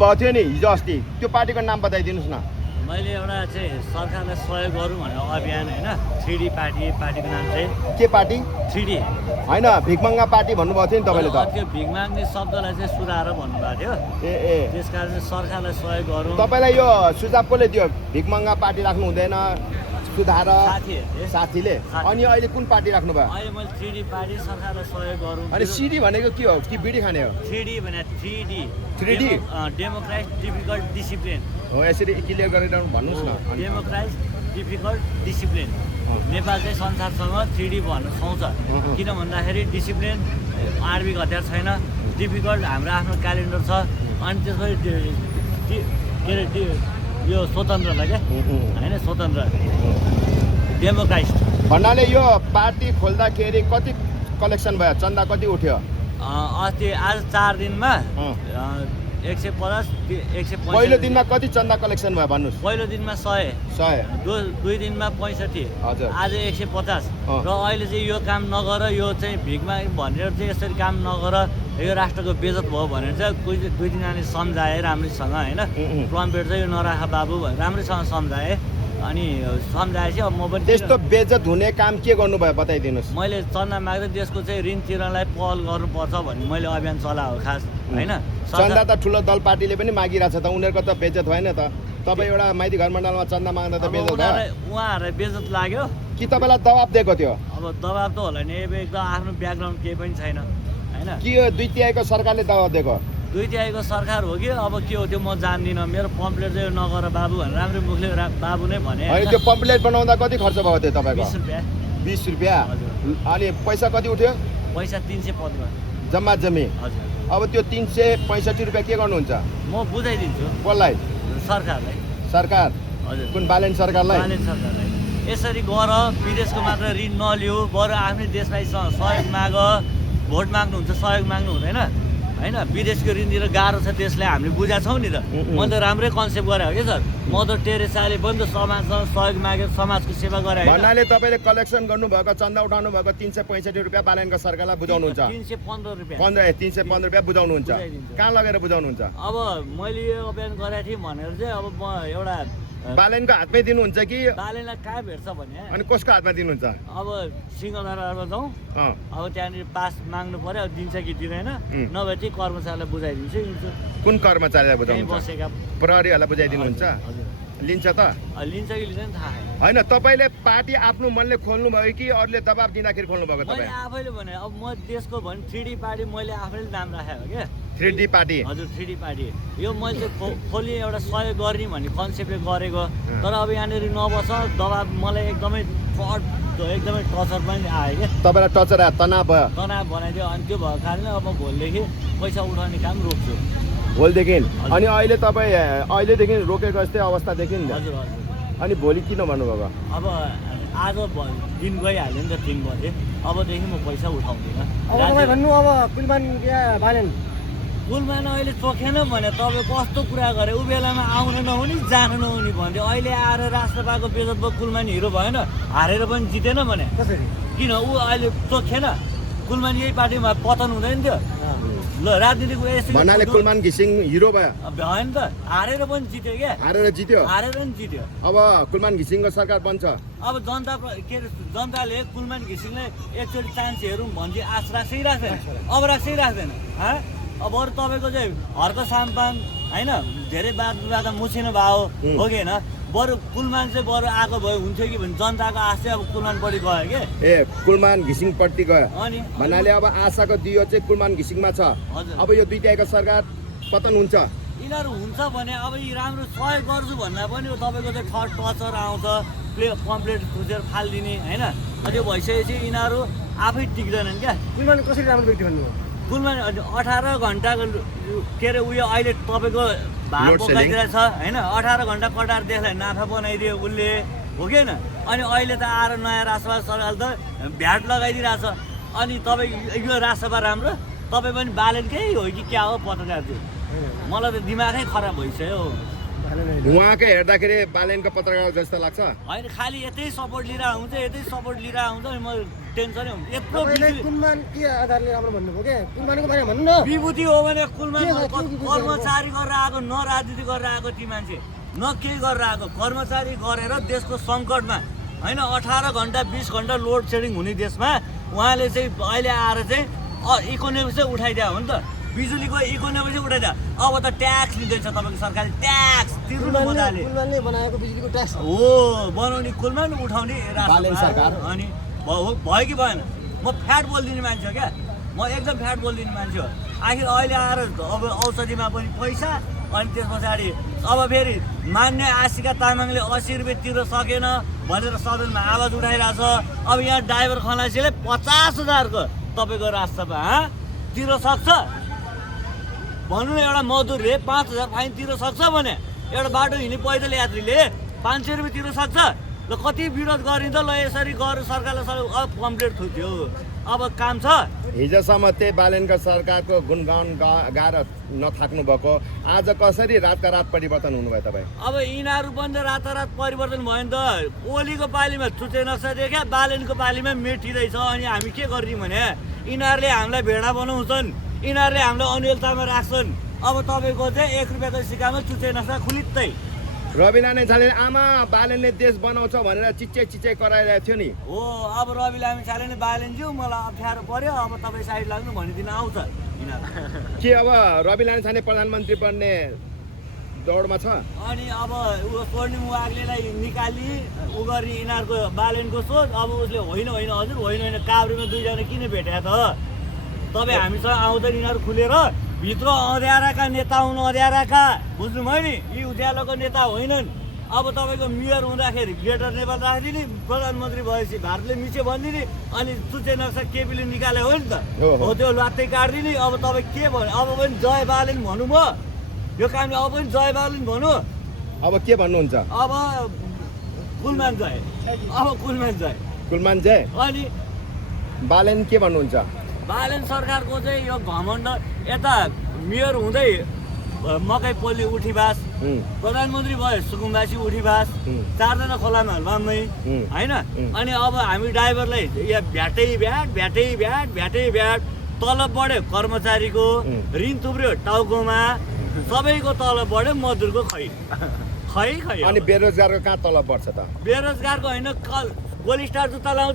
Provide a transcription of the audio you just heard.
थियो नि हिजो अस्ति त्यो पार्टीको नाम बताइदिनुहोस् न। मैले एउटा चाहिँ सरकारलाई सहयोग गरौँ भनेर अभियान होइन 3D पार्टीको नाम चाहिँ के पार्टी 3D होइन भिखमङ्गा पार्टी भन्नुभएको थियो नि तपाईँले त। त्यो भिख माग्ने शब्दलाई चाहिँ सुधार भन्नुभएको थियो। ए त्यस कारण चाहिँ सरकारलाई सहयोग गरौँ। तपाईँलाई यो सुझाव कसले दियो भिखमङ्गा पार्टी राख्नु हुँदैन सुधार साथीले? अनि अहिले कुन पार्टी राख्नुभयो? अहिले मैले 3D पार्टी सरकारलाई सहयोग गरौँ। अनि सिडी भनेको के हो कि बिडी खाने हो? 3D भने 3D डेमोक्रेट डिफिकल्ट डिसिप्लिन हो। यसरी क्लियर गरेर भन्नुहोस् न। डेमोक्रेट डिफिकल्ट डिसिप्लिन नेपाल चाहिँ संसारसँग 3D भन्न सुहाउँछ। किन भन्दाखेरि डिसिप्लिन आणविक हतियार छैन, डिफिकल्ट हाम्रो आफ्नो क्यालेन्डर छ, अनि त्यसपछि के अरे यो स्वतन्त्रलाई क्या होइन स्वतन्त्र डेमोक्राइट भन्नाले यो पार्टी खोल्दाखेरि कति कलेक्सन भयो? चन्दा कति उठ्यो? अस्ति आज 4 दिनमा 150 150। पहिलो दिनमा कति चन्दा कलेक्सन भयो भन्नुहोस्? पहिलो दिनमा 100 दुई दिनमा 65 हजुर आज 150 र अहिले चाहिँ यो काम नगर यो चाहिँ भिखमा भनेर चाहिँ यसरी काम नगर यो राष्ट्रको बेइज्जत भयो भनेर चाहिँ दुई दिनले सम्झाएँ राम्रैसँग होइन। ट्रम्पेट चाहिँ यो नराख बाबु भनेर राम्रैसँग सम्झाएँ। अनि सम्झाएपछि अब म पनि त्यस्तो बेइज्जत हुने काम के गर्नुभयो बताइदिनुहोस्। मैले चन्दा माग्दा देशको चाहिँ ऋण तिर्नलाई पहल गर्नुपर्छ भन्ने मैले अभियान चलाएको खास होइन। चन्दा त ठुलो दल पार्टीले पनि मागिरहेछ त, उनीहरूको त बेइज्जत भएन त? तपाईँ एउटा माइती घर मण्डलमा चन्दा माग्दा त बेइज्जत भयो? उहाँहरूलाई बेइज्जत लाग्यो कि तपाईँलाई दबाब दिएको थियो? अब दबाब त होला नि, एकदम आफ्नो ब्याकग्राउन्ड केही पनि छैन होइन। कि यो 2/3 सरकारले दबाब दिएको? 2/3 सरकार हो कि अब के हो त्यो म जान्दिनँ। मेरो पम्पलेट चाहिँ नगर बाबु भनेर राम्रो मुखले बाबु नै भने। अनि त्यो पम्पलेट बनाउँदा कति खर्च भएको थियो तपाईँको? 20 रुपियाँ। 20 रुपियाँ। अनि पैसा कति उठ्यो? पैसा 315 जम्मा जम्मी। हजुर। अब त्यो 365 रुपियाँ के गर्नुहुन्छ? म बुझाइदिन्छु कसलाई? सरकारलाई। सरकार? हजुर। कुन बालेन सरकारलाई? बालेन सरकारलाई यसरी गर, विदेशको मात्र ऋण नलिऊ, बरु आफ्नै देशलाई सहयोग माग। भोट माग्नुहुन्छ सहयोग माग्नु हुँदैन होइन। विदेशको ऋण दिएर गाह्रो छ देशलाई हामीले बुझाएको छौँ नि त। मैले त राम्रै कन्सेप्ट गरेँ हो कि सर। मदर टेरेसाले पनि त समाजसँग सहयोग मागेर समाजको सेवा गरे। भन्नाले तपाईँले कलेक्सन गर्नुभएको चन्दा उठाउनु भएको 365 रुपियाँ बालेनको सरकारलाई बुझाउनुहुन्छ? 315 रुपियाँ। 315 रुपियाँ बुझाउनुहुन्छ? कहाँ लगेर बुझाउनुहुन्छ? अब मैले यो अभियान गरेको थिएँ भनेर चाहिँ अब म एउटा बालेनको हातमै दिनुहुन्छ कि? बालेनलाई कहाँ भेट्छ भने अनि कसको हातमा दिनुहुन्छ? अब सिंहदरबारमा जाउँ, अब त्यहाँनिर पास माग्नु पर्यो, अब दिन्छ कि दिँदैन, नभए चाहिँ कर्मचारीलाई बुझाइदिन्छु। कुन कर्मचारीलाई बुझाउनुहुन्छ? बसेका प्रहरीहरूलाई बुझाइदिनुहुन्छ? लिन्छ त? लिन्छ कि लिँदैन थाहा छैन। होइन, तपाईँले पार्टी आफ्नो मनले खोल्नु भयो कि अरूले दबाब दिँदाखेरि खोल्नु भएको? मैले तपाईँ आफैले भने अब म देशको भने 3D पार्टी मैले आफैले नाम राखेको क्या। 3D party? हजुर 3D पार्टी। यो मैले चाहिँ खोली एउटा सहयोग गर्ने भन्ने कन्सेप्टले गरेको। तर अब यहाँनिर नबस दबाब मलाई एकदमै फ्रड एकदमै टर्चर पनि आयो क्या। तपाईँलाई टर्चर आयो? तनाव भयो? तनाव बनाइदियो। अनि त्यो भएको कारणले अब म भोलिदेखि पैसा उठाउने काम रोक्छु भोलिदेखि। अनि अहिले तपाईँ अहिलेदेखि रोकेको जस्तै अवस्था देखि नि? हजुर हजुर। अनि भोलि किन भन्नुभएको? अब आज दिन गइहाल्यो नि त 3 बजे, अबदेखि म पैसा उठाउँदिनँ। भन्नु अब कुलमान बालेन कुलमान अहिले चोखेन भने तपाईँ कस्तो कुरा गरे? ऊ बेलामा आउन नहुने जान नहुने भन्थ्यो, अहिले आएर राष्ट्रपाको बेजत भयो, कुलमान हिरो भएन, हारेर पनि जितेन भने कसरी? किन ऊ अहिले चोखेन? कुलमान यही पार्टीमा पतन हुँदैन थियो ल राजनीतिक भन्नाले कुलमान घिसिङ हिरो भयो? भएन त, हारेर पनि जित्यो क्या। हारेर जित्यो? हारेर पनि जित्यो। अब कुलमान घिसिङको सरकार बन्छ? अब जनता के अरे जनताले कुलमान घिसिङलाई एकचोटि चान्स हेरौँ भन्ने आश राख्छ कि राख्दैन? अब राख्छ कि राख्दैन? अब अरू तपाईँको चाहिँ हर्क साम्पाङ होइन धेरै बात विवाद मुछिनु भयो हो कि होइन? बरु कुलमान चाहिँ बरु आएको भए हुन्थ्यो कि भने जनताको आश चाहिँ अब कुलमानपट्टि गयो कि? ए कुलमान घिसिङपट्टि गयो? अनि भन्नाले अब आशाको दियो चाहिँ कुलमान घिसिङमा छ। अब यो 2/3 सरकार पतन हुन्छ? यिनीहरू हुन्छ भने अब यी राम्रो सहयोग गर्छु भन्दा पनि तपाईँको चाहिँ खट टचर आउँछ, पम्पलेट खुजेर फालिदिने होइन। त्यो भइसकेपछि यिनीहरू आफै टिक्दैनन् क्या। कुलमान कसरी राम्रो व्यक्ति भन्नुभयो? कुलमान 18 घन्टाको के अरे उयो अहिले तपाईँको भाग बोकाइदिरहेको छ होइन। 18 घन्टा कटार देशलाई नाफा बनाइदियो उसले हो कि होइन? अनि अहिले त आएर नयाँ राजसभा सरकार त भ्याट लगाइदिरहेछ। अनि तपाईँ यो राजसभा राम्रो? तपाईँ पनि बालेनकै हो कि क्या हो पत्रकार चाहिँ? मलाई त दिमागै खराब भइसक्यो। उहाँकै हेर्दाखेरि बालेनको पत्रकार जस्तो लाग्छ होइन खालि यतै सपोर्ट लिएर हुन्छ यतै सपोर्ट लिएर हुन्छ नि म टेन्सनै हुन्छ यत्रो कुलमान के आधारले राम्रो भन्नुभयो क्या कुलमानको बारेमा भन्नु न विभूति हो भने कुलमा कर्मचारी गरेर आएको न राजनीति गरेर आएको ती मान्छे न केही गरेर आएको कर्मचारी गरेर देशको सङ्कटमा होइन 18 घन्टा 20 घन्टा लोड सेडिङ हुने देशमा उहाँले चाहिँ अहिले आएर चाहिँ इकोनोमी चाहिँ उठाइदियो हो नि त बिजुलीको इकोनोमी चाहिँ उठाइदियो अब त ट्याक्स लिँदैछ तपाईँको सरकारले ट्याक्स तिर्नु मजाले कुलमानले बनाएको बिजुलीको ट्याक्स हो बनाउने कुलमान उठाउने बालेन सरकार। अनि भयो कि भएन म फ्याट बोलिदिने मान्छे हो क्या म एकदम फ्याट बोलिदिने मान्छे हो आखिर अहिले आएर अब औषधिमा पनि पैसा अनि त्यस पछाडि अब फेरि मान्य आशिका तामाङले 80 रुपियाँ तिर्न सकेन भनेर सदनमा आवाज उठाइरहेछ अब यहाँ ड्राइभर खलासीले 50,000को तपाईँको रास्तामा तिर्न सक्छ भन्नु न एउटा मजदुरले 5,000 फाइन तिर्न सक्छ भने एउटा बाटो हिँड्ने पैदल यात्रीले 500 रुपियाँ तिर्न सक्छ ल कति विरोध गरिन्छ ल यसरी गरेर सरकारले कम्प्लिट थुत्यो अब काम छ हिजोसम्म त्यही बालेनको सरकारको गुणगान गाएर नथाक्नु भएको आज कसरी रातका रात परिवर्तन हुनुभयो तपाईँ अब यिनीहरू पनि त रातारात परिवर्तन भयो नि त ओलीको पालीमा चुचे नक्सा देख्या बालेनको पालीमा मेटिँदैछ अनि हामी के गरिदिउँ भने यिनीहरूले हामीलाई भेडा बनाउँछन् यिनीहरूले हामीलाई अनुयलतामा राख्छन् अब तपाईँको चाहिँ 1 रुपियाँको सिक्कामा चुचे नक्सा खुलित्तै रवि लामी छानेले आमा बालेनले देश बनाउँछ भनेर चिच्चे कराइरहेको थियो नि हो अब रवि लामी छानेले बालेनज्यू मलाई अप्ठ्यारो पर्यो अब तपाईँ साइड लाग्नु भनिदिन आउँछ यिनीहरू के अब रवि लामी छाने प्रधानमन्त्री बन्ने दौडमा छ अनि अब ऊ स्वर्णिम वाग्लेलाई निकाली ऊ गर्ने यिनीहरूको बालेनको सोच अब उसले होइन हजुर होइन काभ्रेमा दुईजना किन भेट्या त तपाईँ हामीसँग आउँदैन यिनीहरू खुलेर भित्र अँध्याराका नेता हुनु अँध्याराका बुझ्नुभयो नि यी उज्यालोको नेता होइनन् अब तपाईँको मेयर हुँदाखेरि ग्रेटर नेपाल राखिदिने प्रधानमन्त्री भएपछि भारतले मिच्यो भनिदिने अनि चुचे नक्सा केपीले निकाले हो नि त हो त्यो लात्तै काटिदिने अब तपाईँ के भन्यो अब पनि जय बालेन भन्नु भयो यो कामले अब पनि जय बालेन भन्नु अब के भन्नुहुन्छ अब कुलमान जय अब कुलमान जय कुलमान जय अनि बालेन के भन्नुहुन्छ बालेन सरकारको चाहिँ यो घमण्ड यता मेयर हुँदै मकै पोली उठिबास प्रधानमन्त्री भयो सुकुम्बासी उठिबास 4 जना खोलामा हलबामै होइन अनि अब हामी ड्राइभरलाई यहाँ भ्याटै भ्याट तलब बढ्यो कर्मचारीको ऋण थुप्रियो टाउकोमा सबैको तलब बढ्यो मजदुरको खै अनि बेरोजगारको कहाँ तलब बढ्छ त बेरोजगारको होइन गोली स्टार जुत्ता लाउँछ